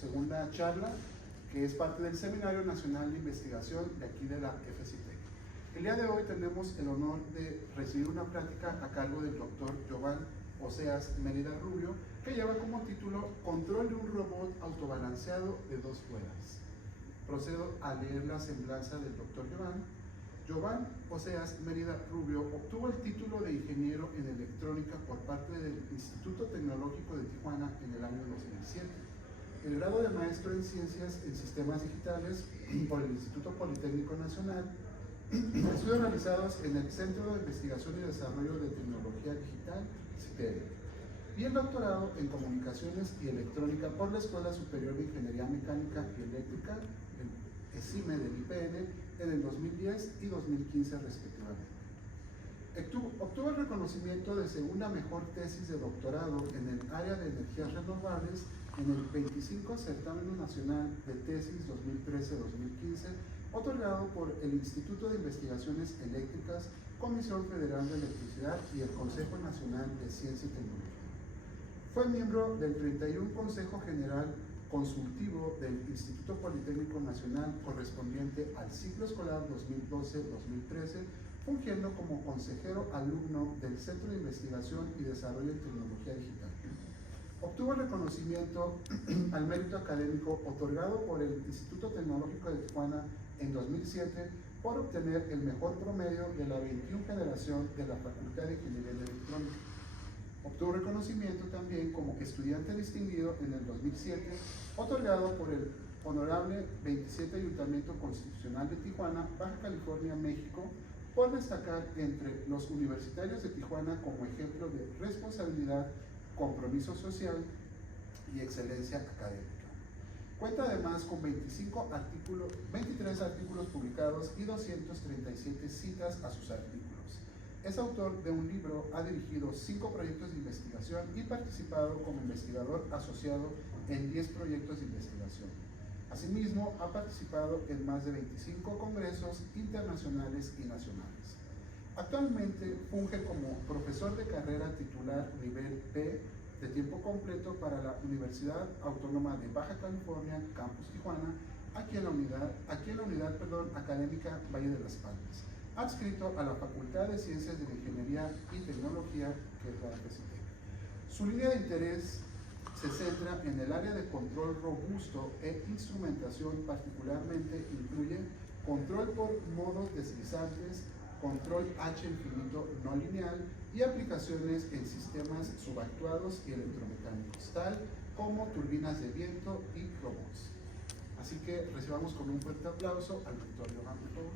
segunda charla, que es parte del Seminario Nacional de Investigación de aquí de la FCITEC. El día de hoy tenemos el honor de recibir una plática a cargo del doctor Giovanni Oseas Mérida Rubio, que lleva como título Control de un robot autobalanceado de 2 ruedas. Procedo a leer la semblanza del doctor Giovanni. Giovanni Oseas Mérida Rubio obtuvo el título de ingeniero en electrónica por parte del Instituto Tecnológico de Tijuana en el año 2007. El grado de maestro en ciencias en sistemas digitales por el Instituto Politécnico Nacional. Estudios realizados en el Centro de Investigación y Desarrollo de Tecnología Digital, CITERI. Y el doctorado en Comunicaciones y Electrónica por la Escuela Superior de Ingeniería Mecánica y Eléctrica, el ESIME del IPN, en el 2010 y 2015 respectivamente. Obtuvo el reconocimiento de segunda mejor tesis de doctorado en el área de energías renovables en el 25 Certamen Nacional de Tesis 2013-2015, otorgado por el Instituto de Investigaciones Eléctricas, Comisión Federal de Electricidad y el Consejo Nacional de Ciencia y Tecnología. Fue miembro del 31 Consejo General Consultivo del Instituto Politécnico Nacional correspondiente al ciclo escolar 2012-2013, fungiendo como consejero alumno del Centro de Investigación y Desarrollo en Tecnología Digital. Obtuvo el reconocimiento al mérito académico otorgado por el Instituto Tecnológico de Tijuana en 2007 por obtener el mejor promedio de la 21 generación de la Facultad de Ingeniería Electrónica. Obtuvo reconocimiento también como estudiante distinguido en el 2007, otorgado por el Honorable 27 Ayuntamiento Constitucional de Tijuana, Baja California, México, por destacar entre los universitarios de Tijuana como ejemplo de responsabilidad, compromiso social y excelencia académica. Cuenta además con 23 artículos publicados y 237 citas a sus artículos. Es autor de un libro, ha dirigido 5 proyectos de investigación y participado como investigador asociado en 10 proyectos de investigación. Asimismo, ha participado en más de 25 congresos internacionales y nacionales. Actualmente funge como profesor de carrera titular nivel B de tiempo completo para la Universidad Autónoma de Baja California, Campus Tijuana, aquí en la unidad académica Valle de las Palmas, adscrito a la Facultad de Ciencias de la Ingeniería y Tecnología, que es la FCITEC. Su línea de interés se centra en el área de control robusto e instrumentación, particularmente incluye control por modos deslizantes, control H infinito no lineal y aplicaciones en sistemas subactuados y electromecánicos, tal como turbinas de viento y robots. Así que recibamos con un fuerte aplauso al doctor Giovanni, por favor.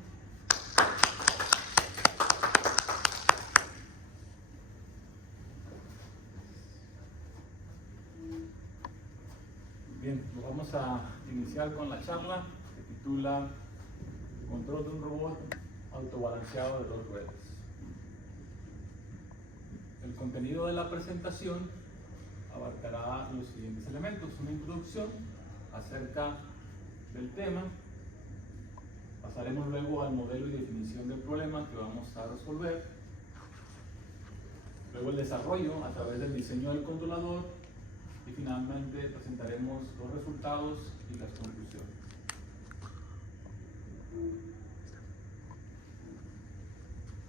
Bien, pues vamos a iniciar con la charla que titula Control de un robot autobalanceado de 2 ruedas. El contenido de la presentación abarcará los siguientes elementos: una introducción acerca del tema, pasaremos luego al modelo y definición del problema que vamos a resolver, luego el desarrollo a través del diseño del controlador y finalmente presentaremos los resultados y las conclusiones.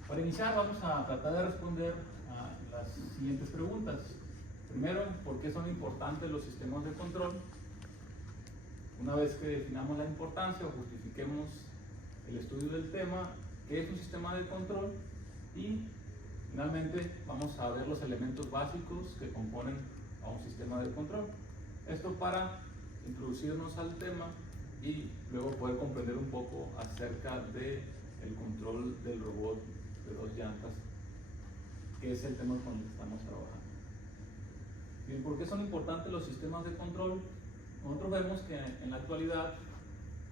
Para iniciar vamos a tratar de responder a las siguientes preguntas. Primero, ¿por qué son importantes los sistemas de control? Una vez que definamos la importancia o justifiquemos el estudio del tema, ¿qué es un sistema de control? Y finalmente vamos a ver los elementos básicos que componen a un sistema de control. Esto para introducirnos al tema y luego poder comprender un poco acerca del control del robot de 2 llantas, que es el tema con el que estamos trabajando. Bien, ¿por qué son importantes los sistemas de control? Nosotros vemos que en la actualidad,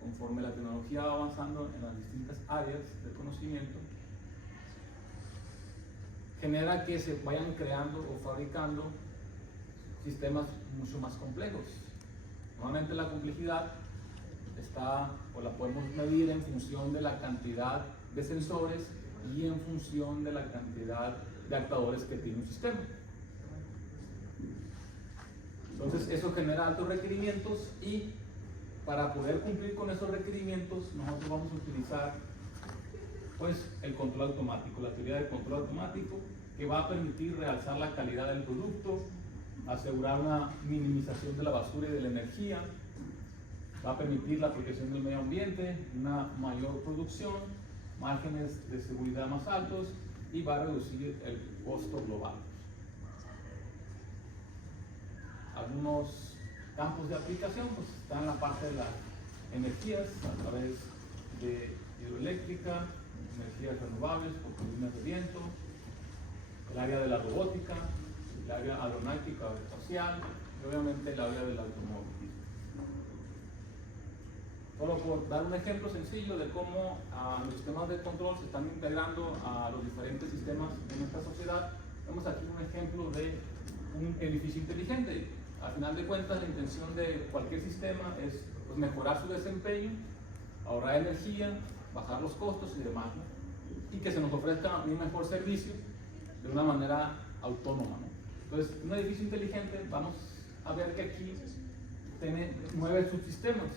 conforme la tecnología va avanzando en las distintas áreas del conocimiento, genera que se vayan creando o fabricando sistemas mucho más complejos. Normalmente la complejidad está, o la podemos medir en función de la cantidad de sensores y en función de la cantidad de actuadores que tiene un sistema. Entonces eso genera altos requerimientos y para poder cumplir con esos requerimientos nosotros vamos a utilizar pues el control automático, la teoría del control automático, que va a permitir realzar la calidad del producto, asegurar una minimización de la basura y de la energía, va a permitir la protección del medio ambiente, una mayor producción, márgenes de seguridad más altos y va a reducir el costo global. Algunos campos de aplicación pues están en la parte de las energías a través de hidroeléctrica, energías renovables por turbinas de viento, el área de la robótica, el área aeronáutica o espacial y obviamente el área del automovilismo. Solo por dar un ejemplo sencillo de cómo los sistemas de control se están integrando a los diferentes sistemas de nuestra sociedad, vemos aquí un ejemplo de un edificio inteligente. Al final de cuentas, la intención de cualquier sistema es pues, mejorar su desempeño, ahorrar energía, bajar los costos y demás, ¿no? Y que se nos ofrezca un mejor servicio de una manera autónoma, ¿no? Entonces, un edificio inteligente, vamos a ver que aquí tiene 9 subsistemas.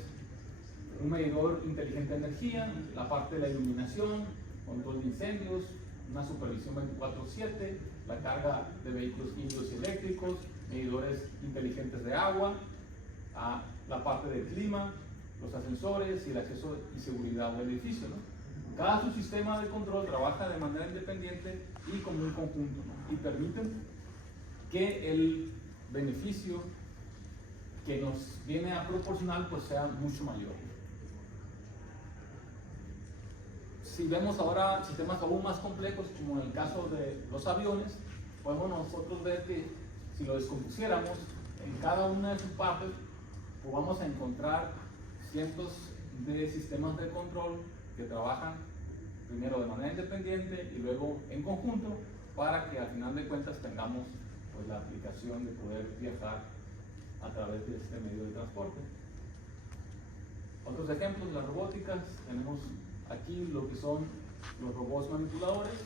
Un medidor inteligente de energía, la parte de la iluminación, control de incendios, una supervisión 24/7, la carga de vehículos híbridos y eléctricos, medidores inteligentes de agua, la parte del clima, los ascensores y el acceso y seguridad del edificio, ¿no? Cada subsistema de control trabaja de manera independiente y como un conjunto, ¿no? Y permiten que el beneficio que nos viene a proporcionar pues sea mucho mayor. Si vemos ahora sistemas aún más complejos, como en el caso de los aviones, podemos nosotros ver que si lo descompusiéramos en cada una de sus partes, pues vamos a encontrar cientos de sistemas de control que trabajan primero de manera independiente y luego en conjunto para que al final de cuentas tengamos pues, la aplicación de poder viajar a través de este medio de transporte. Otros ejemplos, las robóticas, tenemos aquí lo que son los robots manipuladores,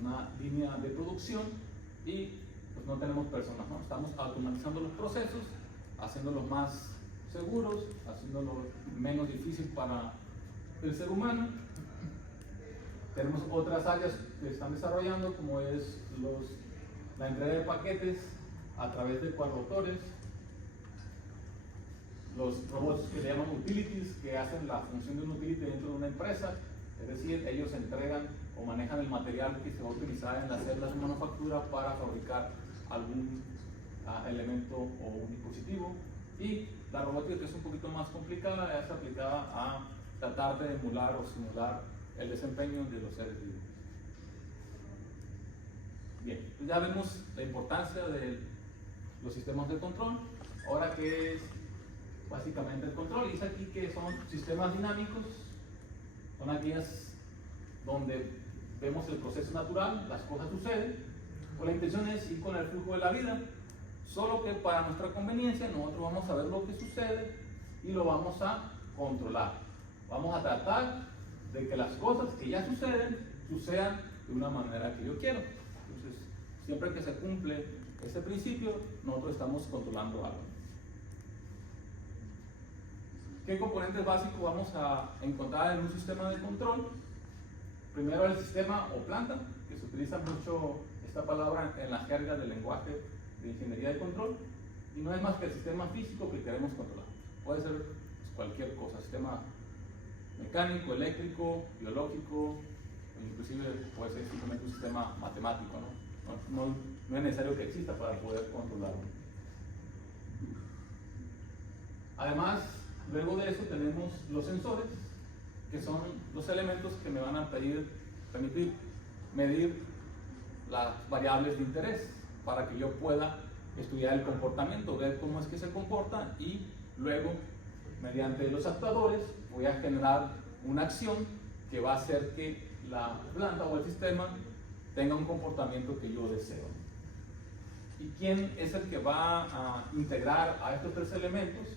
una línea de producción y pues no tenemos personas, ¿no? Estamos automatizando los procesos, haciéndolos más seguros, haciéndolo menos difícil para el ser humano. Tenemos otras áreas que están desarrollando como es la entrega de paquetes a través de cuadrotores, los robots que se llaman utilities, que hacen la función de un utility dentro de una empresa, es decir, ellos entregan o manejan el material que se va a utilizar en las células de manufactura para fabricar algún elemento o un dispositivo. Y la robótica, que es un poquito más complicada, es aplicada a tratar de emular o simular el desempeño de los seres vivos. Bien, pues ya vemos la importancia de los sistemas de control. Ahora, ¿qué es básicamente el control? Y es aquí que son sistemas dinámicos, son aquellas donde vemos el proceso natural, las cosas suceden, pues la intención es ir con el flujo de la vida, solo que para nuestra conveniencia nosotros vamos a ver lo que sucede y lo vamos a controlar. Vamos a tratar de que las cosas que ya sucedan de una manera que yo quiero. Entonces, siempre que se cumple ese principio, nosotros estamos controlando algo. ¿Qué componentes básicos vamos a encontrar en un sistema de control? Primero, el sistema o planta, que se utiliza mucho esta palabra en la jerga del lenguaje de ingeniería de control, y no es más que el sistema físico que queremos controlar. Puede ser pues, cualquier cosa, sistema mecánico, eléctrico, biológico, inclusive puede ser simplemente un sistema matemático, ¿no? No es necesario que exista para poder controlarlo. Además, luego de eso tenemos los sensores, que son los elementos que me van a permitir medir las variables de interés para que yo pueda estudiar el comportamiento, ver cómo es que se comporta y luego, mediante los actuadores, voy a generar una acción que va a hacer que la planta o el sistema tenga un comportamiento que yo deseo. ¿Y quién es el que va a integrar a estos tres elementos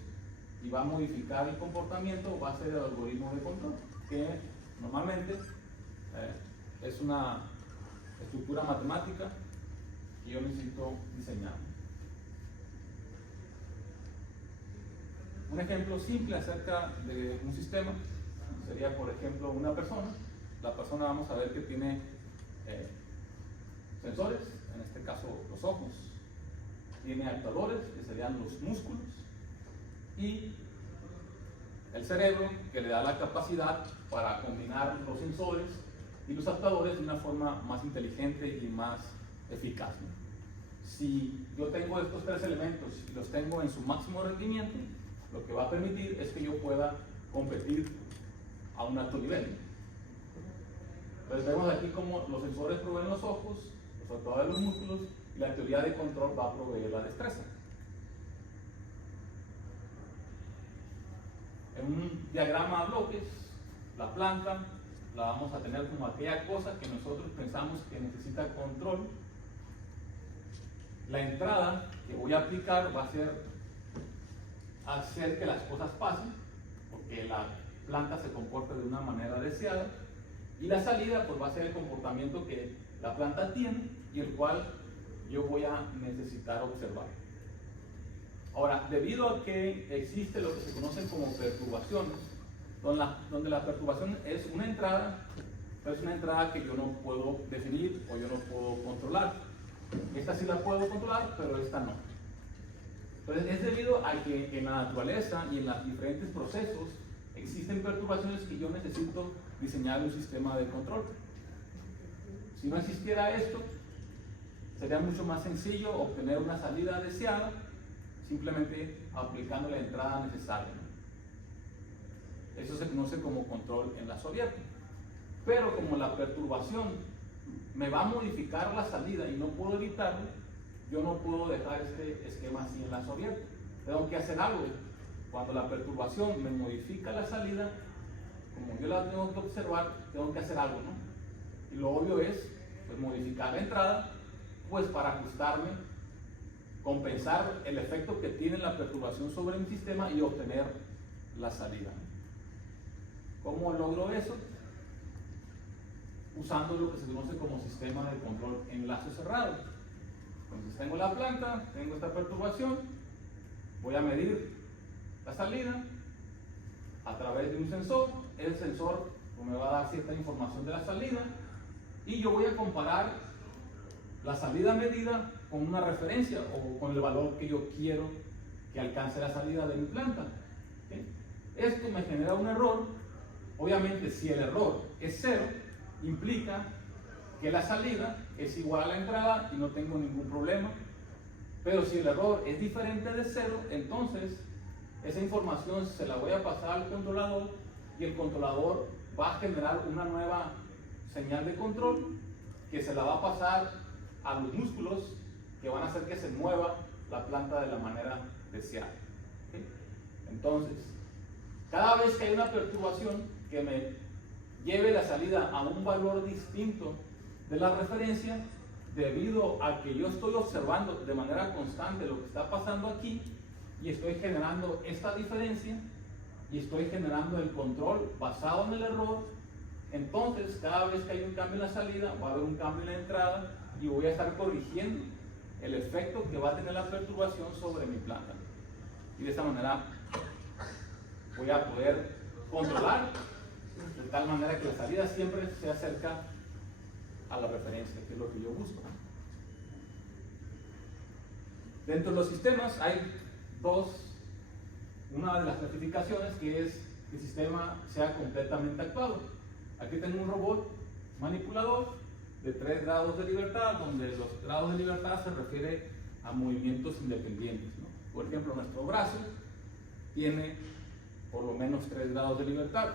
y va a modificar el comportamiento? Va a ser el algoritmo de control, que normalmente es una estructura matemática que yo necesito diseñar. Un ejemplo simple acerca de un sistema sería, por ejemplo, una persona. La persona vamos a ver que tiene sensores, en este caso los ojos, tiene actuadores, que serían los músculos, y el cerebro, que le da la capacidad para combinar los sensores y los actuadores de una forma más inteligente y más eficaz, ¿no? Si yo tengo estos tres elementos y los tengo en su máximo rendimiento, lo que va a permitir es que yo pueda competir a un alto nivel. Entonces vemos aquí cómo los sensores proveen los ojos, los actuadores los músculos, y la teoría de control va a proveer la destreza. En un diagrama a bloques, la planta la vamos a tener como aquella cosa que nosotros pensamos que necesita control. La entrada que voy a aplicar va a ser hacer que las cosas pasen, porque la planta se comporta de una manera deseada, y la salida pues va a ser el comportamiento que la planta tiene y el cual yo voy a necesitar observar. Ahora, debido a que existe lo que se conocen como perturbaciones, donde la perturbación es una entrada, pero es una entrada que yo no puedo definir o yo no puedo controlar. Esta sí la puedo controlar, pero esta no. Entonces, es debido a que en la naturaleza y en los diferentes procesos existen perturbaciones que yo necesito diseñar un sistema de control. Si no existiera esto, sería mucho más sencillo obtener una salida deseada simplemente aplicando la entrada necesaria, ¿no? Eso se conoce como control enlazo abierto. Pero como la perturbación me va a modificar la salida y no puedo evitarlo, yo no puedo dejar este esquema así enlazo abierto. Tengo que hacer algo. Cuando la perturbación me modifica la salida, como yo la tengo que observar, tengo que hacer algo, ¿no? Y lo obvio es pues, modificar la entrada, pues para ajustarme, compensar el efecto que tiene la perturbación sobre mi sistema y obtener la salida. ¿Cómo logro eso? Usando lo que se conoce como sistema de control enlace cerrado. Entonces tengo la planta, tengo esta perturbación, voy a medir la salida a través de un sensor. El sensor me va a dar cierta información de la salida y yo voy a comparar la salida medida con una referencia o con el valor que yo quiero que alcance la salida de mi planta. ¿Okay? Esto me genera un error. Obviamente, si el error es 0, implica que la salida es igual a la entrada y no tengo ningún problema. Pero si el error es diferente de 0, entonces esa información se la voy a pasar al controlador y el controlador va a generar una nueva señal de control que se la va a pasar a los músculos que van a hacer que se mueva la planta de la manera deseada. ¿Okay? Entonces, cada vez que hay una perturbación que me lleve la salida a un valor distinto de la referencia, debido a que yo estoy observando de manera constante lo que está pasando aquí y estoy generando esta diferencia y estoy generando el control basado en el error, entonces cada vez que hay un cambio en la salida va a haber un cambio en la entrada y voy a estar corrigiendo el efecto que va a tener la perturbación sobre mi planta. Y de esta manera voy a poder controlar de tal manera que la salida siempre se acerca a la referencia, que es lo que yo busco. Dentro de los sistemas hay una de las clasificaciones que es que el sistema sea completamente actuado. Aquí tengo un robot manipulador de 3 grados de libertad, donde los grados de libertad se refiere a movimientos independientes, ¿no? Por ejemplo, nuestro brazo tiene por lo menos 3 grados de libertad.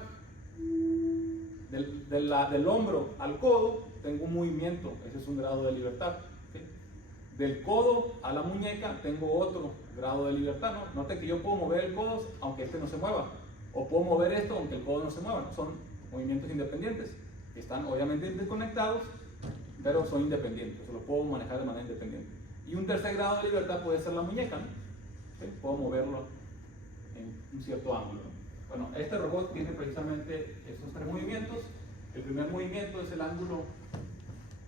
Del hombro al codo tengo un movimiento, ese es un grado de libertad. ¿Okay? Del codo a la muñeca tengo otro grado de libertad, ¿no? Note que yo puedo mover el codo aunque este no se mueva, o puedo mover esto aunque el codo no se mueva, ¿no? Son movimientos independientes, que están obviamente interconectados, pero son independientes, se lo puedo manejar de manera independiente. Y un tercer grado de libertad puede ser la muñeca, ¿no? ¿Okay? Puedo moverlo en un cierto ángulo. Bueno, este robot tiene precisamente esos 3 movimientos. El primer movimiento es el ángulo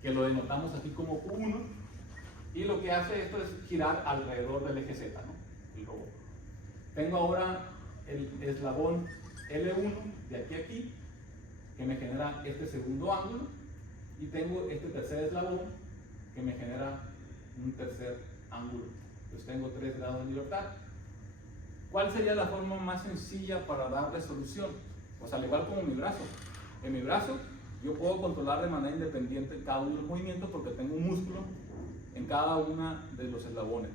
que lo denotamos aquí como Q1, y lo que hace esto es girar alrededor del eje Z, ¿no? El robot. Tengo ahora el eslabón L1 de aquí a aquí, que me genera este segundo ángulo, y tengo este tercer eslabón que me genera un tercer ángulo. Pues tengo 3 grados de libertad. ¿Cuál sería la forma más sencilla para dar resolución? Pues al igual como mi brazo. En mi brazo yo puedo controlar de manera independiente cada uno de los movimientos porque tengo un músculo en cada uno de los eslabones.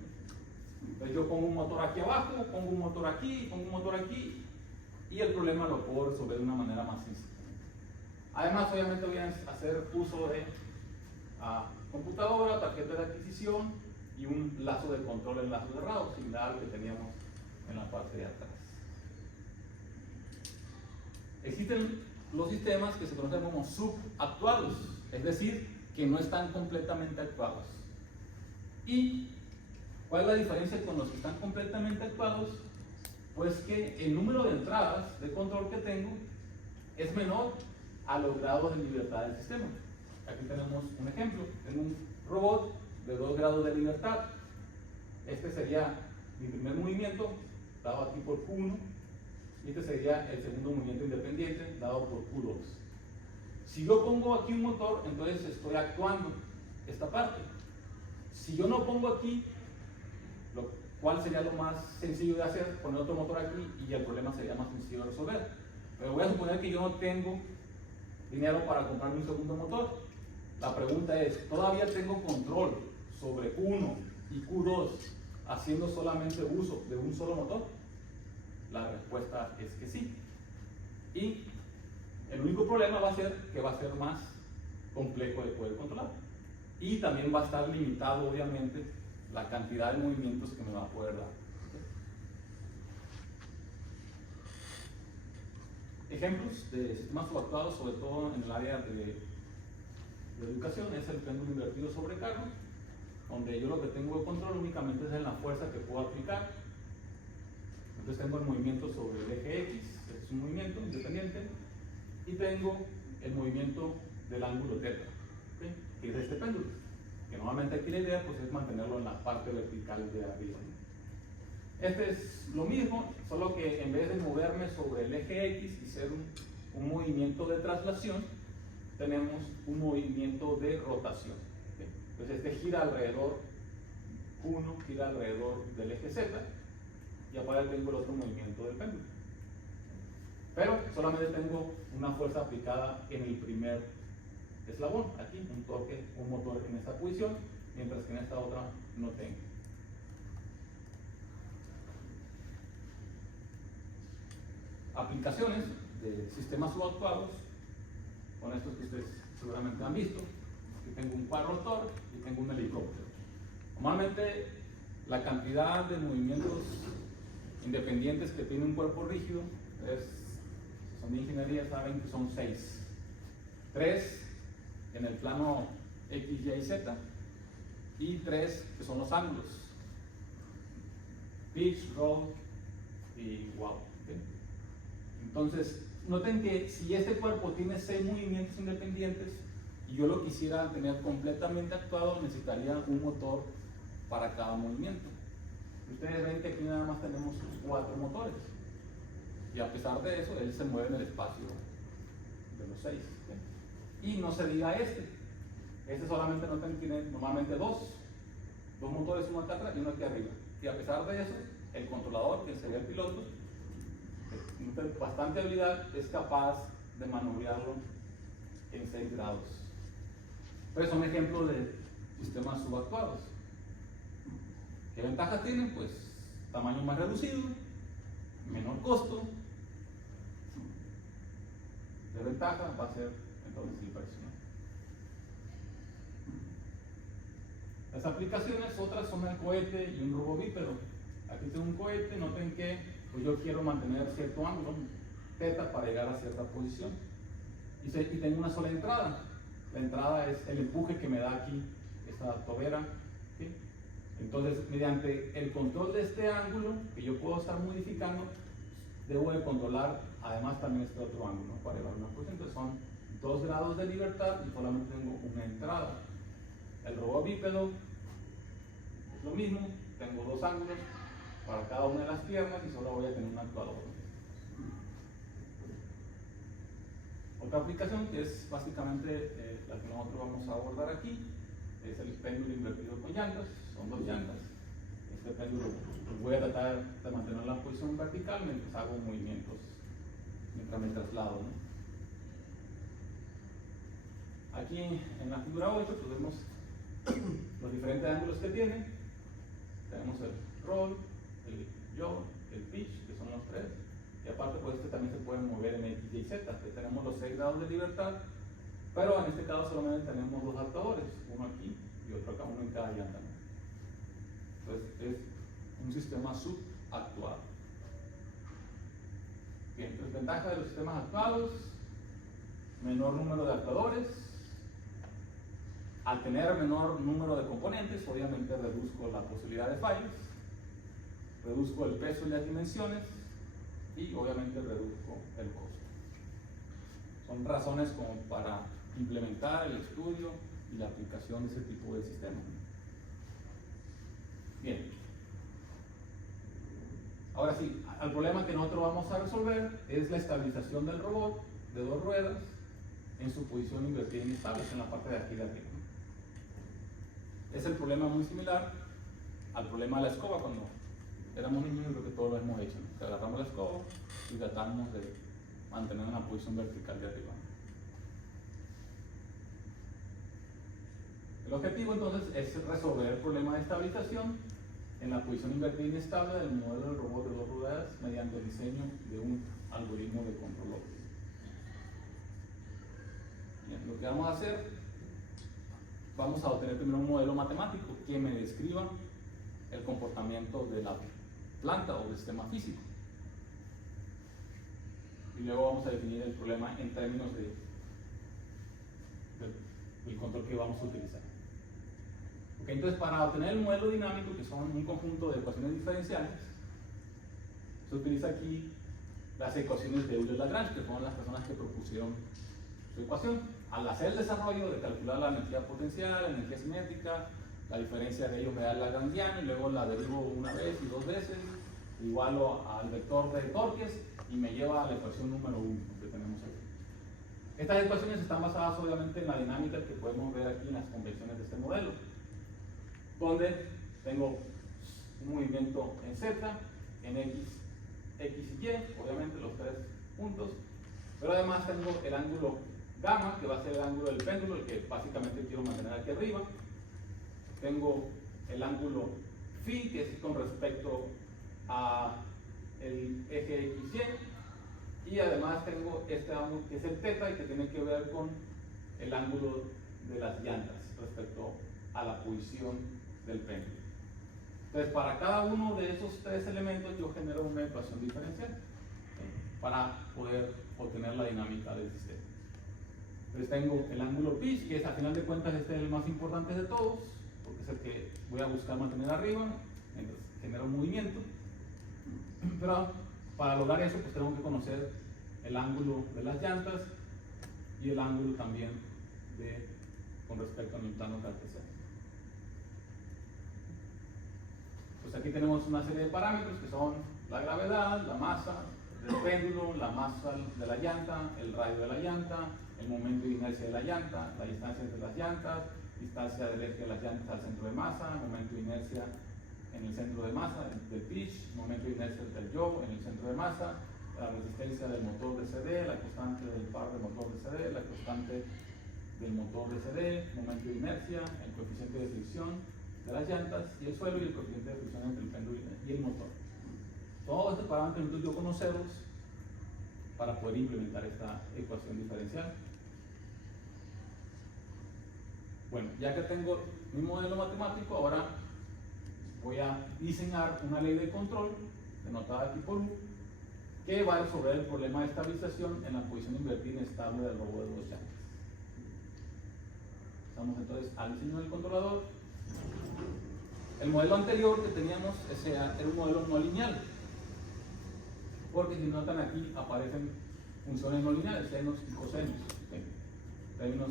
Entonces yo pongo un motor aquí abajo, pongo un motor aquí, pongo un motor aquí, y el problema lo puedo resolver de una manera más sencilla. Además, obviamente voy a hacer uso de computadora, tarjeta de adquisición y un lazo de control en lazo cerrado, similar al que teníamos en la parte de atrás. Existen los sistemas que se conocen como subactuados, es decir, que no están completamente actuados. ¿Y cuál es la diferencia con los que están completamente actuados? Pues que el número de entradas de control que tengo es menor a los grados de libertad del sistema. Aquí tenemos un ejemplo. Tengo un robot de 2 grados de libertad. Este sería mi primer movimiento, dado aquí por Q1, y este sería el segundo movimiento independiente, dado por Q2. Si yo pongo aquí un motor, entonces estoy actuando esta parte. Si yo no pongo aquí, ¿cuál sería lo más sencillo de hacer? Poner otro motor aquí y el problema sería más sencillo de resolver. Pero voy a suponer que yo no tengo dinero para comprarme un segundo motor. La pregunta es, ¿todavía tengo control sobre Q1 y Q2 haciendo solamente uso de un solo motor? La respuesta es que sí. Y el único problema va a ser que va a ser más complejo de poder controlar. Y también va a estar limitado, obviamente, la cantidad de movimientos que me va a poder dar. Ejemplos de sistemas subactuados, sobre todo en el área de educación, es el péndulo invertido sobre carro, donde yo lo que tengo de control únicamente es en la fuerza que puedo aplicar. Entonces tengo el movimiento sobre el eje X, este es un movimiento independiente, y tengo el movimiento del ángulo θ, ¿okay? Que es este péndulo, que normalmente aquí la idea pues, es mantenerlo en la parte vertical de arriba. Este es lo mismo, solo que en vez de moverme sobre el eje X y ser un movimiento de traslación, tenemos un movimiento de rotación. ¿Okay? Entonces este gira alrededor, uno gira alrededor del eje Z, y ahora tengo el otro movimiento del péndulo. Pero solamente tengo una fuerza aplicada en el primer eslabón, aquí, un torque, un motor en esta posición, mientras que en esta otra no tengo. Aplicaciones de sistemas subactuados, con estos que ustedes seguramente han visto. Aquí tengo un cuadrotor y tengo un helicóptero. Normalmente la cantidad de movimientos independientes que tiene un cuerpo rígido si son de ingeniería saben que son 6. 3 en el plano X, Y y Z, y 3 que son los ángulos: pitch, roll y wow. ¿Okay? Entonces, noten que si este cuerpo tiene 6 movimientos independientes y yo lo quisiera tener completamente actuado, necesitaría un motor para cada movimiento. Ustedes ven que aquí nada más tenemos 4 motores, y a pesar de eso, él se mueve en el espacio de los 6. ¿Okay? Y no se diga este solamente no tiene normalmente dos motores, uno acá atrás y uno aquí arriba. Y a pesar de eso, el controlador, que sería el piloto, con bastante habilidad, es capaz de maniobrarlo en 6 grados. Entonces son ejemplos de sistemas subactuados. ¿Qué ventajas tienen? Pues tamaño más reducido, menor costo. De ventaja va a ser entonces el precio, ¿no? Las aplicaciones, otras son el cohete y un robo bípedo. Aquí tengo un cohete, noten que pues yo quiero mantener cierto ángulo, θ, para llegar a cierta posición. Y tengo una sola entrada. La entrada es el empuje que me da aquí esta tobera. ¿Sí? Entonces, mediante el control de este ángulo, que yo puedo estar modificando, debo de controlar además también este otro ángulo, ¿no? Para llevar una posición. Entonces son 2 grados de libertad y solamente tengo una entrada. El robot bípedo es lo mismo, tengo 2 ángulos para cada una de las piernas y solo voy a tener un actuador. otra aplicación que es básicamente la que nosotros vamos a abordar aquí, es el péndulo invertido con llantas, son dos llantas. Este péndulo voy a tratar de mantener la posición vertical mientras hago movimientos, mientras me traslado, ¿no? Aquí en la figura 8 pues vemos los diferentes ángulos que tiene. Tenemos el roll, el yaw, el pitch, que son los tres. Y aparte pues este también se puede mover en X, Y, Z. Que tenemos los 6 grados de libertad, pero en este caso solamente tenemos dos actuadores, uno aquí y otro acá, uno en cada llanta, ¿no? Entonces es un sistema subactuado. Bien, entonces ventaja de los sistemas actuados: menor número de actuadores. Al tener menor número de componentes, obviamente reduzco la posibilidad de fallos, reduzco el peso y las dimensiones y obviamente reduzco el costo. Son razones como para implementar el estudio y la aplicación de ese tipo de sistema. Bien. Ahora sí, el problema que nosotros vamos a resolver es la estabilización del robot de dos ruedas en su posición invertida inestable, en la parte de aquí de arriba. Es el problema muy similar al problema de la escoba. Cuando éramos niños, creo que todos lo hemos hecho, ¿no? O sea, agarramos la escoba y tratamos de mantener una posición vertical de arriba. El objetivo entonces es resolver el problema de estabilización en la posición invertida inestable del modelo del robot de dos ruedas mediante el diseño de un algoritmo de control óptico. Bien, lo que vamos a hacer, vamos a obtener primero un modelo matemático que me describa el comportamiento de la planta o del sistema físico. Y luego vamos a definir el problema en términos del control que vamos a utilizar. Okay, entonces, para obtener el modelo dinámico, que son un conjunto de ecuaciones diferenciales, se utiliza aquí las ecuaciones de Euler-Lagrange, que fueron las personas que propusieron su ecuación. Al hacer el desarrollo de calcular la energía potencial, la energía cinética, la diferencia de ellos me da el lagrangiano y luego la derivo una vez y dos veces, igualo al vector de torques y me lleva a la ecuación número 1 que tenemos aquí. Estas ecuaciones están basadas obviamente en la dinámica que podemos ver aquí en las convenciones de este modelo, donde tengo un movimiento en Z, en X y Y, obviamente los tres puntos, pero además tengo el ángulo gamma, que va a ser el ángulo del péndulo, el que básicamente quiero mantener aquí arriba. Tengo el ángulo phi, que es con respecto a el eje XY, y además tengo este ángulo que es el θ y que tiene que ver con el ángulo de las llantas respecto a la posición del péndulo. Entonces, para cada uno de esos tres elementos yo genero una ecuación diferencial para poder obtener la dinámica del sistema. Entonces tengo el ángulo pitch, que es, a final de cuentas, este es el más importante de todos, porque es el que voy a buscar mantener arriba, mientras genero un movimiento. Pero para lograr eso, pues tengo que conocer el ángulo de las llantas y el ángulo también con respecto a mi plano cartesiano. Pues aquí tenemos una serie de parámetros que son la gravedad, la masa del péndulo, la masa de la llanta, el radio de la llanta, el momento de inercia de la llanta, la distancia entre las llantas, distancia del eje de las llantas al centro de masa, momento de inercia en el centro de masa del pitch, momento de inercia del yaw en el centro de masa, la resistencia del motor de CD, la constante del par de motor de CD, la constante del motor de CD, momento de inercia, el coeficiente de fricción de las llantas y el suelo y el coeficiente de fricción entre el péndulo y el motor. Todos estos parámetros necesito yo conocerlos para poder implementar esta ecuación diferencial. Bueno, ya que tengo mi modelo matemático, ahora voy a diseñar una ley de control, denotada aquí por U, que va a resolver el problema de estabilización en la posición invertida inestable del robot de dos llantas. Vamos entonces al diseño del controlador. El modelo anterior que teníamos era un modelo no lineal, porque si notan aquí aparecen funciones no lineales, senos y cosenos, términos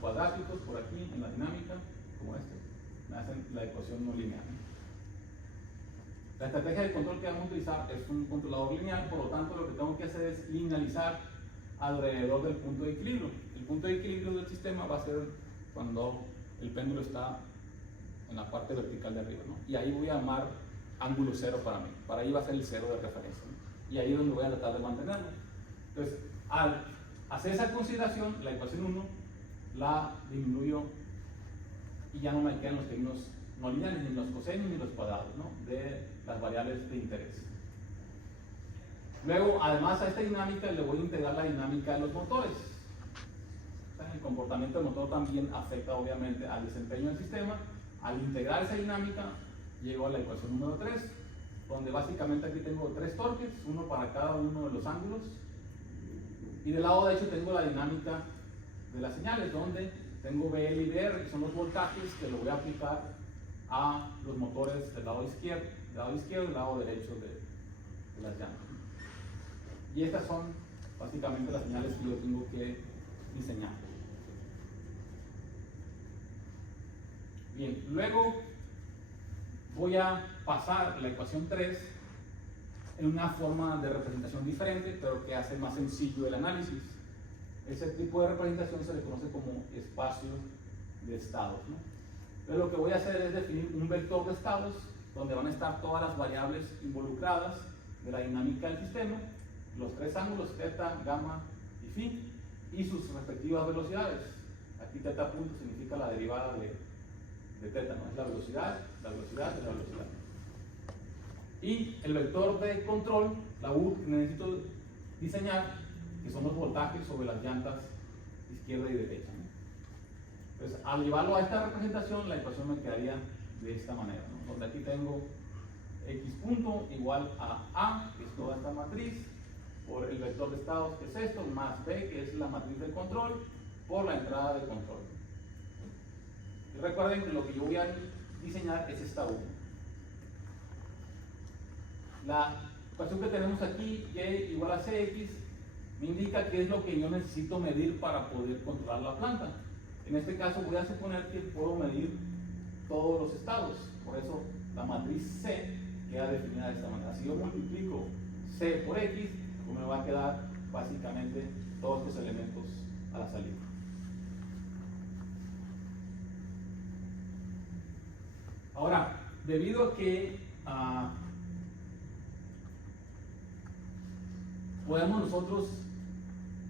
cuadráticos por aquí en la dinámica, como este, me hacen la ecuación no lineal. La estrategia de control que vamos a utilizar es un controlador lineal, por lo tanto lo que tengo que hacer es linealizar alrededor del punto de equilibrio. El punto de equilibrio del sistema va a ser cuando el péndulo está en la parte vertical de arriba, ¿no? Y ahí voy a llamar ángulo cero para mí. Para ahí va a ser el cero de referencia, ¿no? Y ahí es donde voy a tratar de mantenerlo. Entonces, al hacer esa consideración, la ecuación 1 la disminuyo y ya no me quedan los términos no lineales, ni los cosenios ni los cuadrados, ¿no? De las variables de interés. Luego, además a esta dinámica le voy a integrar la dinámica de los motores. O sea, el comportamiento del motor también afecta obviamente al desempeño del sistema. Al integrar esa dinámica, llego a la ecuación número 3, donde básicamente aquí tengo 3 torques, uno para cada uno de los ángulos. Y del lado derecho tengo la dinámica de las señales, donde tengo BL y BR, que son los voltajes que lo voy a aplicar a los motores del lado izquierdo y del lado derecho de las llantas. Y estas son básicamente las señales que yo tengo que diseñar. Bien, luego voy a pasar la ecuación 3 en una forma de representación diferente, pero que hace más sencillo el análisis. Ese tipo de representación se le conoce como espacio de estados, ¿no? Entonces lo que voy a hacer es definir un vector de estados donde van a estar todas las variables involucradas de la dinámica del sistema, los 3 ángulos, θ, gamma y phi, y sus respectivas velocidades. Aquí θ punto significa la derivada de θ, ¿no? Es la velocidad y la velocidad. Y el vector de control, la U que necesito diseñar, que son los voltajes sobre las llantas izquierda y derecha, ¿no? Entonces, al llevarlo a esta representación, la ecuación me quedaría de esta manera, ¿no? Donde aquí tengo x punto igual a, que es toda esta matriz, por el vector de estados, que es esto, más b, que es la matriz de control, por la entrada de control. Y recuerden que lo que yo voy a diseñar es esta U. La ecuación que tenemos aquí, y igual a cx, me indica qué es lo que yo necesito medir para poder controlar la planta. En este caso voy a suponer que puedo medir todos los estados, por eso la matriz C queda definida de esta manera. Si yo multiplico C por X, pues me va a quedar básicamente todos estos elementos a la salida. Ahora, debido a que podemos nosotros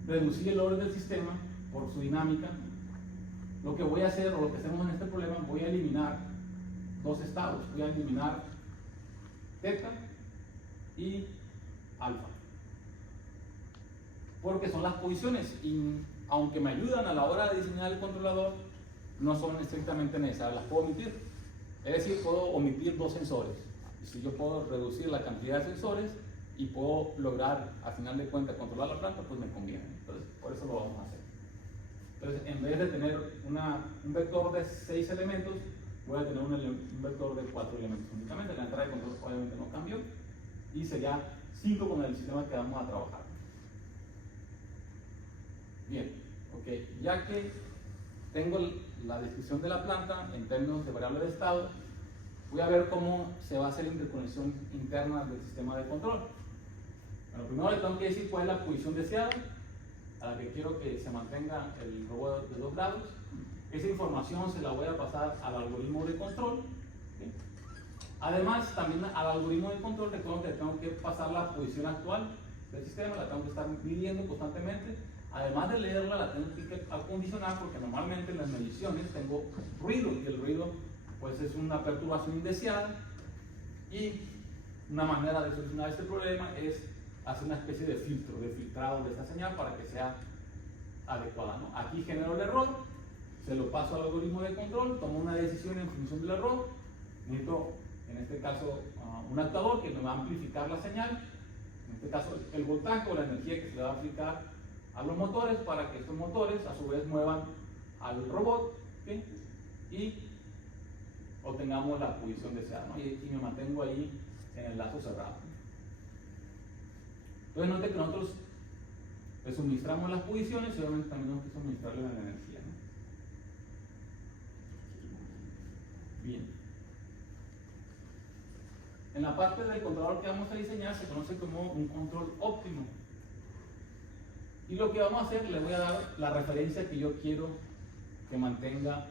reducir el orden del sistema por su dinámica, lo que voy a hacer, o lo que hacemos en este problema, voy a eliminar 2 estados. Voy a eliminar θ y alfa, porque son las posiciones, y aunque me ayudan a la hora de diseñar el controlador, no son estrictamente necesarias, las puedo omitir. Es decir, puedo omitir 2 sensores, y si yo puedo reducir la cantidad de sensores y puedo lograr, al final de cuentas, controlar la planta, pues me conviene. Entonces, por eso lo vamos a hacer. Entonces, en vez de tener un vector de 6 elementos, voy a tener un vector de 4 elementos únicamente. La entrada de control obviamente no cambió, y sería 5 con el sistema que vamos a trabajar. Bien, ok, ya que tengo la descripción de la planta en términos de variable de estado, voy a ver cómo se va a hacer la interconexión interna del sistema de control. Bueno, primero le tengo que decir cuál es la posición deseada, a la que quiero que se mantenga el robot de 2 grados. Esa información se la voy a pasar al algoritmo de control, ¿sí? Además, también al algoritmo de control recuerdo que tengo que pasar la posición actual del sistema, la tengo que estar midiendo constantemente. Además de leerla, la tengo que acondicionar, porque normalmente en las mediciones tengo ruido, y el ruido pues es una perturbación indeseada, y una manera de solucionar este problema es hacer una especie de filtrado de esta señal para que sea adecuada, ¿no? Aquí genero el error, se lo paso al algoritmo de control, tomo una decisión en función del error. Necesito, en este caso, un actuador que me va a amplificar la señal, en este caso el voltaje o la energía que se le va a aplicar a los motores, para que estos motores a su vez muevan al robot, ¿sí? Y obtengamos la posición deseada, ¿no? Y me mantengo ahí en el lazo cerrado. Entonces note que nosotros le suministramos las posiciones, y obviamente también tenemos que suministrarle la energía, ¿no? Bien. En la parte del controlador que vamos a diseñar se conoce como un control óptimo. Y lo que vamos a hacer, le voy a dar la referencia que yo quiero que mantenga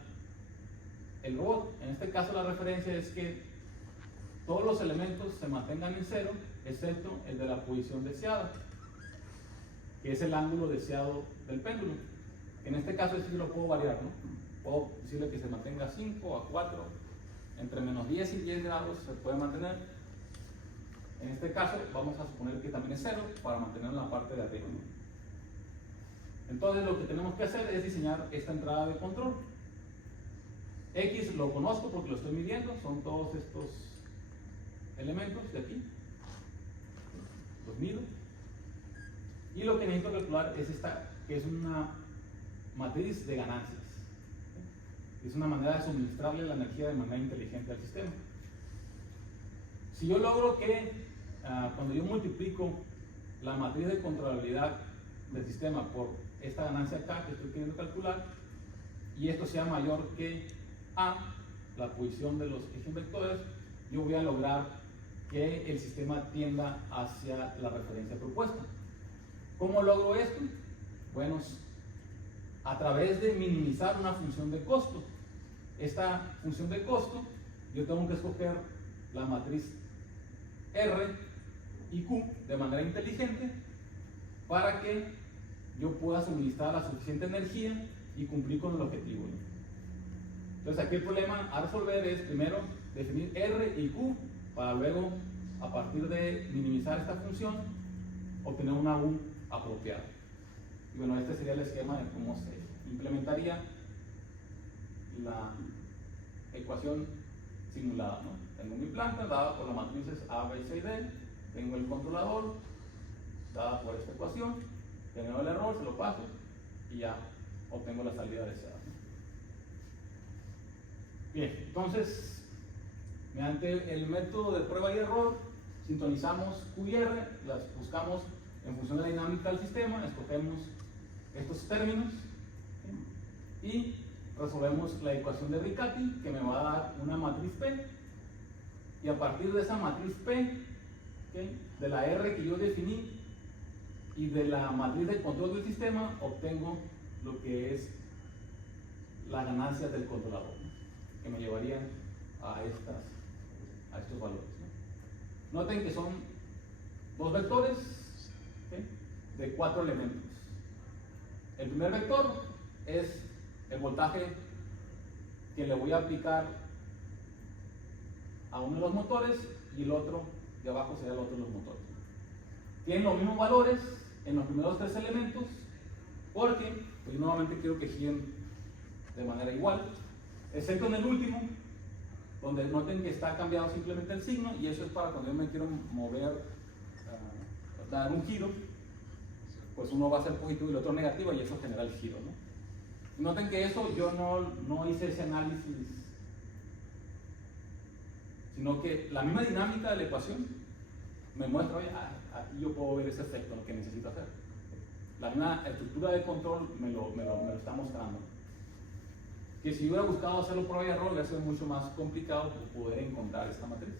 el robot. En este caso la referencia es que todos los elementos se mantengan en cero, excepto el de la posición deseada, que es el ángulo deseado del péndulo. En este caso sí lo puedo variar, ¿no? Puedo decirle que se mantenga a 5, a 4, entre menos 10 y 10 grados se puede mantener. En este caso vamos a suponer que también es 0 para mantenerlo en la parte de arriba, ¿no? Entonces lo que tenemos que hacer es diseñar esta entrada de control. X lo conozco porque lo estoy midiendo, son todos estos elementos de aquí, los mido. Y lo que necesito calcular es esta, que es una matriz de ganancias. Es una manera de suministrarle la energía de manera inteligente al sistema. Si yo logro que cuando yo multiplico la matriz de controlabilidad del sistema por esta ganancia acá que estoy queriendo calcular, y esto sea mayor que A, la posición de los ejes vectores, yo voy a lograr que el sistema tienda hacia la referencia propuesta. ¿Cómo logro esto? Bueno, a través de minimizar una función de costo. Esta función de costo, yo tengo que escoger la matriz R y Q de manera inteligente para que yo pueda suministrar la suficiente energía y cumplir con el objetivo. Entonces aquí el problema a resolver es primero definir R y Q para luego, a partir de minimizar esta función, obtener una U apropiada. Y bueno, este sería el esquema de cómo se implementaría la ecuación simulada, ¿no? Tengo mi planta dada por las matrices A, B, C y D, tengo el controlador dada por esta ecuación, tengo el error, se lo paso y ya obtengo la salida deseada. Bien, entonces, mediante el método de prueba y error, sintonizamos Q y R, las buscamos en función de la dinámica del sistema, escogemos estos términos y resolvemos la ecuación de Riccati, que me va a dar una matriz P, y a partir de esa matriz P, ¿okay?, de la R que yo definí y de la matriz de control del sistema, obtengo lo que es las ganancias del controlador, ¿no?, que me llevarían a estos valores, ¿no? Noten que son dos vectores, ¿okay?, de 4 elementos. El primer vector es el voltaje que le voy a aplicar a uno de los motores y el otro de abajo será el otro de los motores. Tienen los mismos valores en los primeros 3 elementos porque pues, yo nuevamente quiero que giren de manera igual, excepto en el último, donde noten que está cambiado simplemente el signo, y eso es para cuando yo me quiero mover, dar un giro, pues uno va a ser positivo y el otro negativo, y eso genera el giro, ¿no? Noten que eso yo no hice ese análisis, sino que la misma dinámica de la ecuación me muestra, oye, aquí yo puedo ver ese efecto, lo que necesito hacer. La misma estructura de control me lo está mostrando. Que si hubiera buscado hacerlo prueba y error, hubiera sido mucho más complicado poder encontrar esta matriz.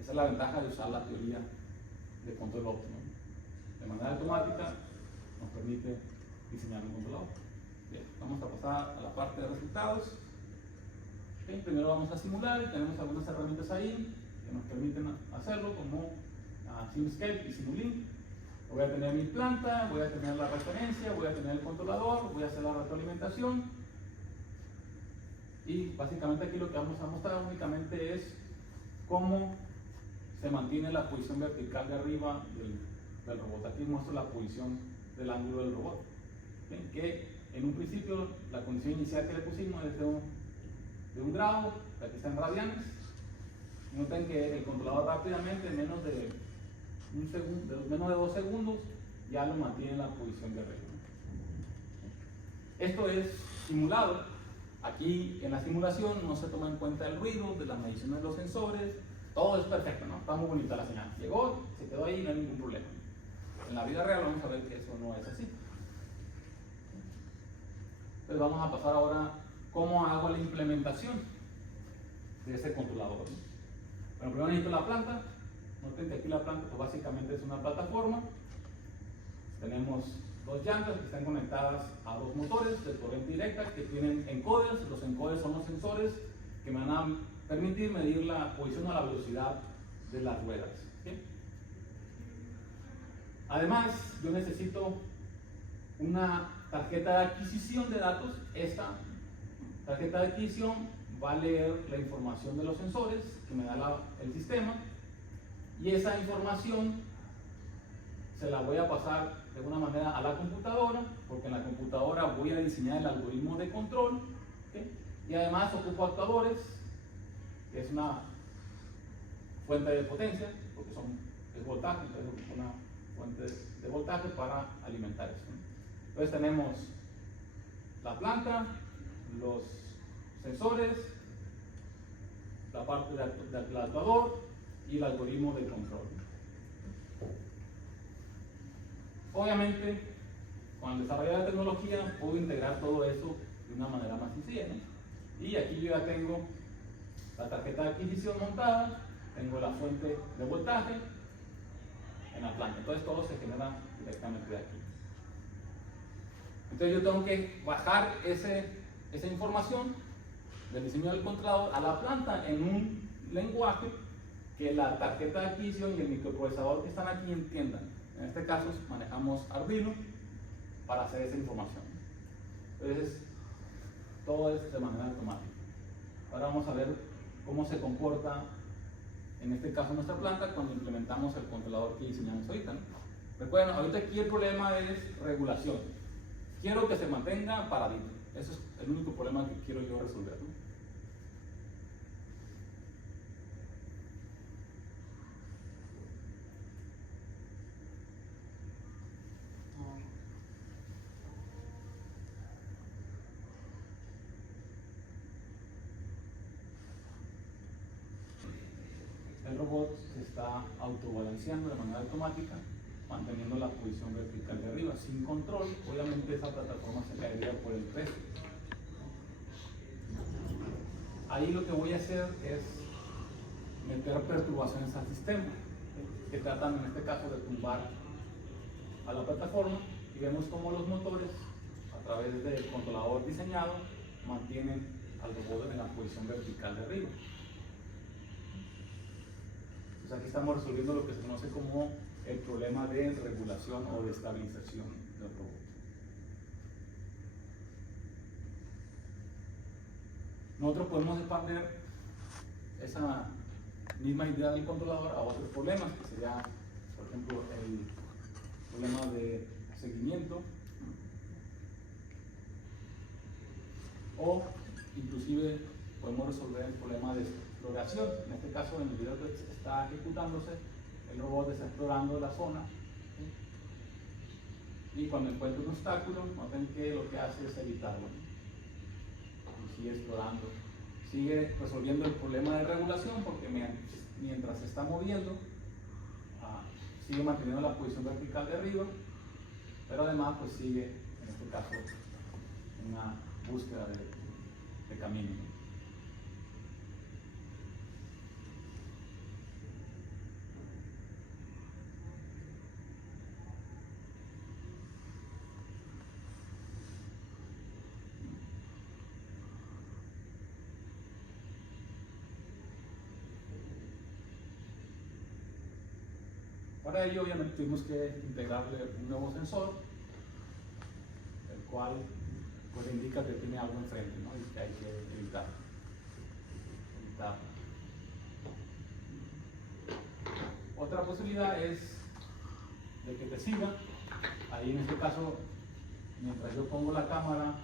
Esa es la ventaja de usar la teoría de control óptimo. De manera automática nos permite diseñar un controlador. Bien, vamos a pasar a la parte de resultados. Okay, primero vamos a simular, tenemos algunas herramientas ahí que nos permiten hacerlo, como SimScape y Simulink. Voy a tener mi planta, voy a tener la referencia, voy a tener el controlador, voy a hacer la retroalimentación. Y básicamente aquí lo que vamos a mostrar únicamente es cómo se mantiene la posición vertical de arriba del robot. Aquí muestro la posición del ángulo del robot. ¿Ven? Que en un principio la condición inicial que le pusimos es de un grado, aquí está en radianes. Noten que el controlador rápidamente, en menos de menos de 2 segundos, ya lo mantiene en la posición de arriba. Esto es simulado. Aquí en la simulación no se toma en cuenta el ruido, de las mediciones de los sensores, todo es perfecto, ¿no? Está muy bonita la señal. Llegó, se quedó ahí, no hay ningún problema. En la vida real vamos a ver que eso no es así. Entonces vamos a pasar ahora cómo hago la implementación de ese controlador, ¿no? Bueno, primero necesito la planta. Noten que aquí la planta pues básicamente es una plataforma. Tenemos dos llantas que están conectadas a dos motores de corriente directa que tienen encoders. Los encoders son los sensores que me van a permitir medir la posición o la velocidad de las ruedas. ¿Sí? Además, yo necesito una tarjeta de adquisición de datos. Esta tarjeta de adquisición va a leer la información de los sensores que me da el sistema, y esa información se la voy a pasar de alguna manera a la computadora, porque en la computadora voy a diseñar el algoritmo de control. ¿Sí? Y además ocupo actuadores, que es una fuente de potencia, porque es voltaje, entonces ocupo una fuente de voltaje para alimentar eso. Entonces tenemos la planta, los sensores, la parte del actuador y el algoritmo de control. Obviamente, con el desarrollo de la tecnología puedo integrar todo eso de una manera más sencilla, ¿no? Y aquí yo ya tengo la tarjeta de adquisición montada, tengo la fuente de voltaje en la planta, entonces todo se genera directamente de aquí. Entonces yo tengo que bajar esa información del diseño del controlador a la planta en un lenguaje que la tarjeta de adquisición y el microprocesador que están aquí entiendan. En este caso manejamos Arduino para hacer esa información. Entonces todo es de manera automática. Ahora vamos a ver cómo se comporta en este caso nuestra planta cuando implementamos el controlador que diseñamos ahorita, ¿no? Recuerden, ahorita aquí el problema es regulación. Quiero que se mantenga paradito. Ese es el único problema que quiero yo resolver, ¿no? El robot se está autobalanceando de manera automática, manteniendo la posición vertical de arriba. Sin control, obviamente esa plataforma se caería por el peso. Ahí lo que voy a hacer es meter perturbaciones al sistema, que tratan en este caso de tumbar a la plataforma, y vemos cómo los motores, a través del controlador diseñado, mantienen al robot en la posición vertical de arriba. Entonces aquí estamos resolviendo lo que se conoce como el problema de regulación o de estabilización del robot. Nosotros podemos expandir esa misma idea del controlador a otros problemas, que sería, por ejemplo, el problema de seguimiento, o inclusive podemos resolver el problema de exploración. En este caso, en el video que está ejecutándose, el robot está explorando la zona, ¿sí? Y cuando encuentra un obstáculo, noten que lo que hace es evitarlo, ¿no? Y sigue explorando, sigue resolviendo el problema de regulación, porque mientras se está moviendo, sigue manteniendo la posición vertical de arriba, pero además pues sigue, en este caso, una búsqueda de camino, ¿no? Para ello, obviamente, tuvimos que integrarle un nuevo sensor, el cual pues indica que tiene algo enfrente, ¿no? Y que hay que evitar. Otra posibilidad es de que te siga. Ahí en este caso, mientras yo pongo la cámara,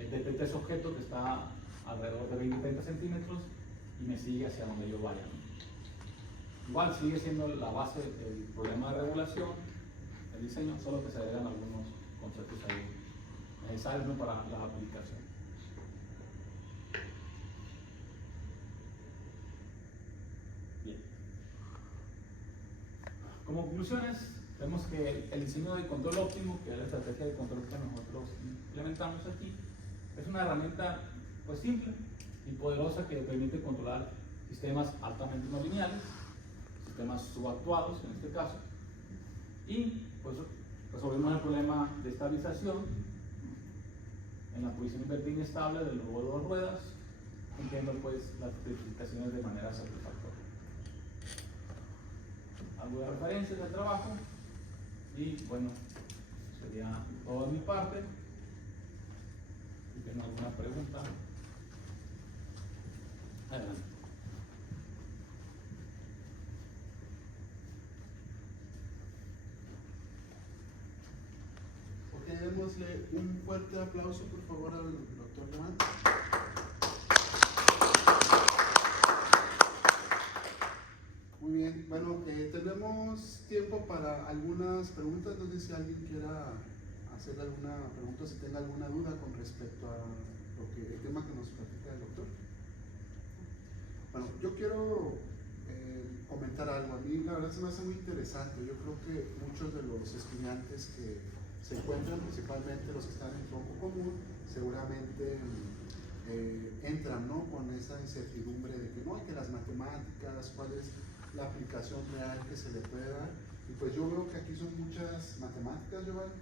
él detecta ese objeto que está alrededor de 20-30 centímetros y me sigue hacia donde yo vaya, ¿no? Igual sigue siendo la base del problema de regulación, el diseño, solo que se agregan algunos conceptos ahí necesarios, ¿no?, para la aplicación. Bien. Como conclusiones, vemos que el diseño de control óptimo, que es la estrategia de control que nosotros implementamos aquí, es una herramienta pues simple y poderosa que permite controlar sistemas altamente no lineales, sistemas subactuados en este caso, y pues resolvimos el problema de estabilización en la posición invertida inestable del robot de 2 ruedas, cumpliendo pues las especificaciones de manera satisfactoria. Algo de referencias del trabajo y bueno, sería todo de mi parte. Si tienen alguna pregunta, adelante. Ok, démosle un fuerte aplauso por favor al doctor Jovan. Muy bien, bueno, tenemos tiempo para algunas preguntas. No sé si alguien quiera hacer alguna pregunta, si tenga alguna duda con respecto a el tema que nos platica el doctor. Bueno, yo quiero comentar algo. A mí la verdad se me hace muy interesante. Yo creo que muchos de los estudiantes que se encuentran, principalmente los que están en tronco común, seguramente entran, ¿no?, con esa incertidumbre de que no, hay que las matemáticas, cuál es la aplicación real que se le puede dar. Y pues yo veo que aquí son muchas matemáticas, Giovanni.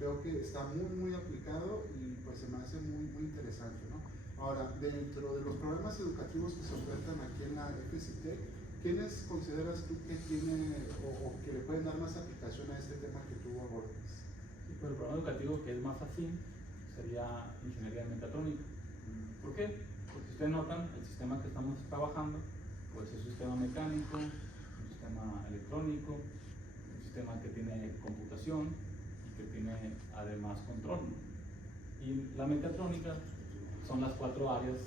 Veo que está muy aplicado y pues se me hace muy interesante, ¿no? Ahora, dentro de los programas educativos que se ofertan aquí en la FCT, ¿quiénes consideras tú que tiene o que le pueden dar más aplicación a este tema que tú abordas? Sí, pues el programa educativo que es más afín sería ingeniería mecatrónica. ¿Por qué? Porque ustedes notan el sistema que estamos trabajando, pues es un sistema mecánico, un sistema electrónico, un sistema que tiene computación y que tiene además control. Y la mecatrónica son las 4 áreas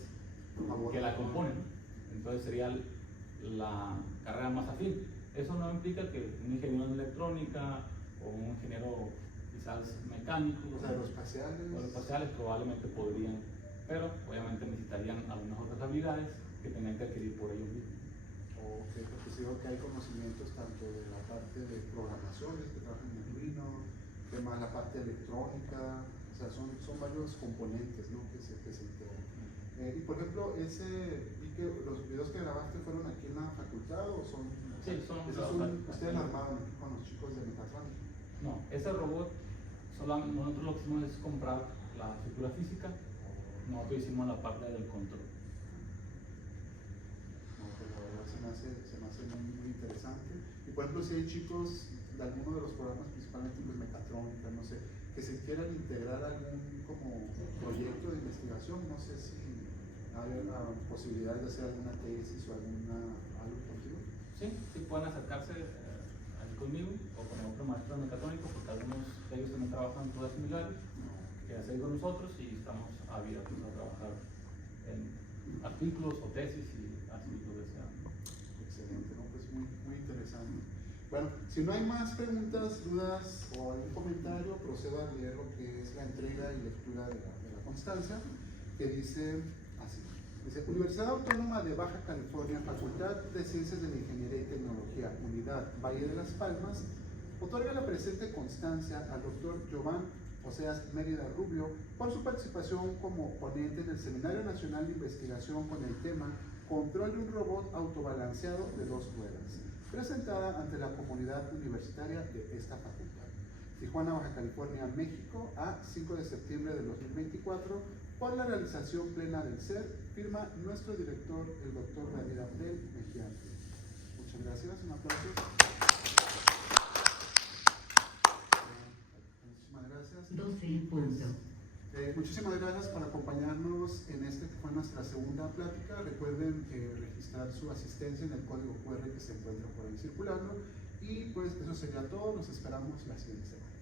que la componen. Entonces sería la carrera más afín. Eso no implica que un ingeniero en electrónica o un ingeniero quizás mecánico O aeroespaciales probablemente podrían, pero obviamente necesitarían algunas otras habilidades que tenían que adquirir por ellos mismos. Ok, porque sí veo que hay conocimientos tanto de la parte de programaciones que trabajan en Arduino, más la parte electrónica, o sea, son varios componentes, ¿no?, que se integran. Y por ejemplo, vi que los videos que grabaste fueron aquí en la facultad o son. Sí, son. ¿Ustedes lo armaron aquí con los chicos de mecatrónica? No, ese robot, nosotros lo que hicimos es comprar la estructura física, nosotros hicimos la parte del control. No, pues la verdad se me hace muy interesante. Y por ejemplo, si hay chicos de alguno de los programas, principalmente pues mecatrónica, no sé, que se quieran integrar a algún como proyecto de investigación, no sé si hay la posibilidad de hacer alguna tesis o algo contigo. Sí, pueden acercarse aquí conmigo o con otro maestro de mecatrónico, porque algunos de ellos también trabajan en cosas similares, que hacen con nosotros y estamos abiertos a trabajar en artículos o tesis y así lo desean. Excelente, ¿no? Pues muy interesante. Bueno, si no hay más preguntas, dudas o algún comentario, procedo a leer lo que es la entrega y lectura de la constancia, que dice así. Dice: Universidad Autónoma de Baja California, Facultad de Ciencias de la Ingeniería y Tecnología, Unidad Valle de las Palmas, otorga la presente constancia al doctor Jovan Oseas Mérida Rubio por su participación como ponente en el Seminario Nacional de Investigación con el tema Control de un robot autobalanceado de 2 ruedas, presentada ante la comunidad universitaria de esta facultad. Tijuana, Baja California, México, a 5 de septiembre de 2024, por la realización plena del SER, firma nuestro director, el doctor David Abdel Mejiante. Muchas gracias, un aplauso. Muchísimas gracias. 12 en punto. Muchísimas gracias por acompañarnos en que fue nuestra segunda plática. Recuerden registrar su asistencia en el código QR que se encuentra por ahí circulando. Y pues eso sería todo. Nos esperamos la siguiente semana.